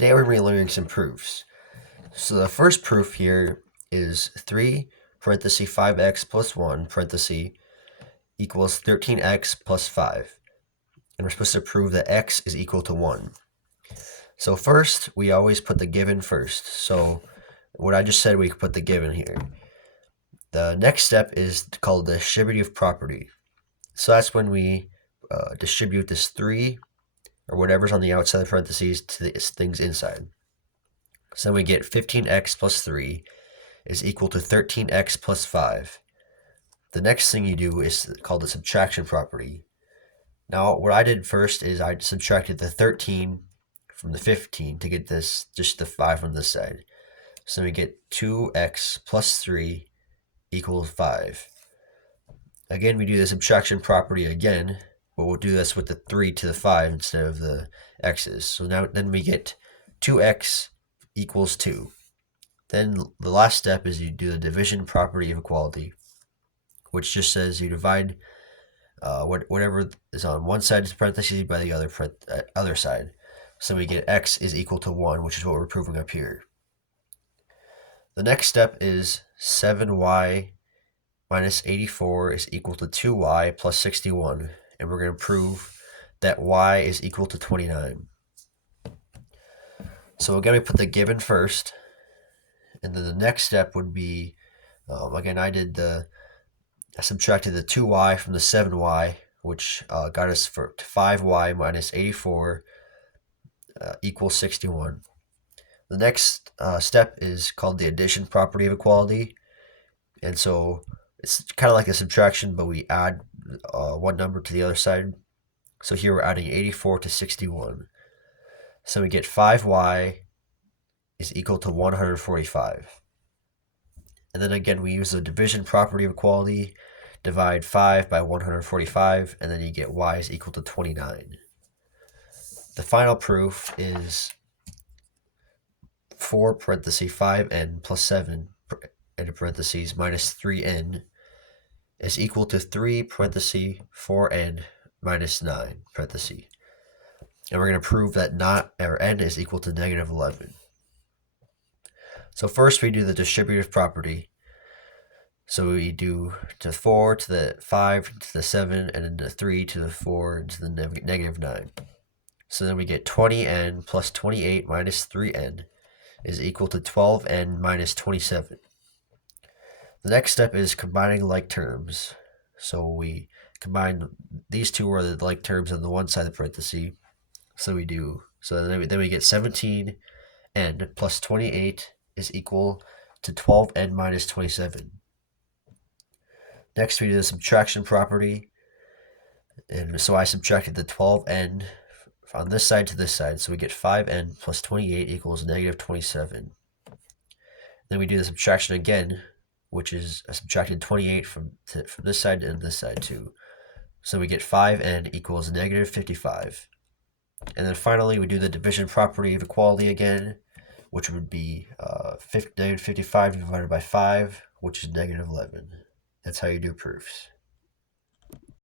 Today we're going to be learning some proofs. So the first proof here is 3 parenthesis 5x plus 1 parenthesis equals 13x plus 5. And we're supposed to prove that x is equal to 1. So first, we always put the given first. So what I just said, we put the given here. The next step is called the distributive property. So that's when we distribute this 3 or whatever's on the outside of the parentheses to the things inside. So then we get 15x plus 3 is equal to 13x plus 5. The next thing you do is called the subtraction property. Now, what I did first is I subtracted the 13 from the 15 to get this, just the 5 on this side. So we get 2x plus 3 equals 5. Again, we do the subtraction property again, but we'll do this with the 3 to the 5 instead of the x's. So then we get 2x equals 2. Then the last step is you do the division property of equality, which just says you divide whatever is on one side of the parentheses by the other side. So we get x is equal to 1, which is what we're proving up here. The next step is 7y minus 84 is equal to 2y plus 61, and we're going to prove that y is equal to 29. So again, we put the given first, and then the next step would be, again, I subtracted the 2y from the 7y, which got us to 5y minus 84 equals 61. The next step is called the addition property of equality, and so it's kind of like a subtraction, but we add one number to the other side. So here we're adding 84 to 61. So we get 5y is equal to 145. And then again, we use the division property of equality, divide 5 by 145, and then you get y is equal to 29. The final proof is 4 parenthesis 5n plus 7 into parentheses minus 3n is equal to 3 parenthesis 4n minus 9 parentheses. And we're going to prove that n is equal to negative 11. So first we do the distributive property. So we do to 4 to the 5 to the 7 and then the 3 to the 4 and to the negative 9. So then we get 20n plus 28 minus 3n is equal to 12n minus 27. The next step is combining like terms. So we combine these two are the like terms on the one side of the parenthesis. So then we get 17n plus 28 is equal to 12n minus 27. Next we do the subtraction property. And so I subtracted the 12n on this side to this side. So we get 5n plus 28 equals negative 27. Then we do the subtraction again, which is I subtracted 28 from this side and this side too. So we get 5n equals negative 55. And then finally, we do the division property of equality again, which would be negative 55 divided by 5, which is negative 11. That's how you do proofs.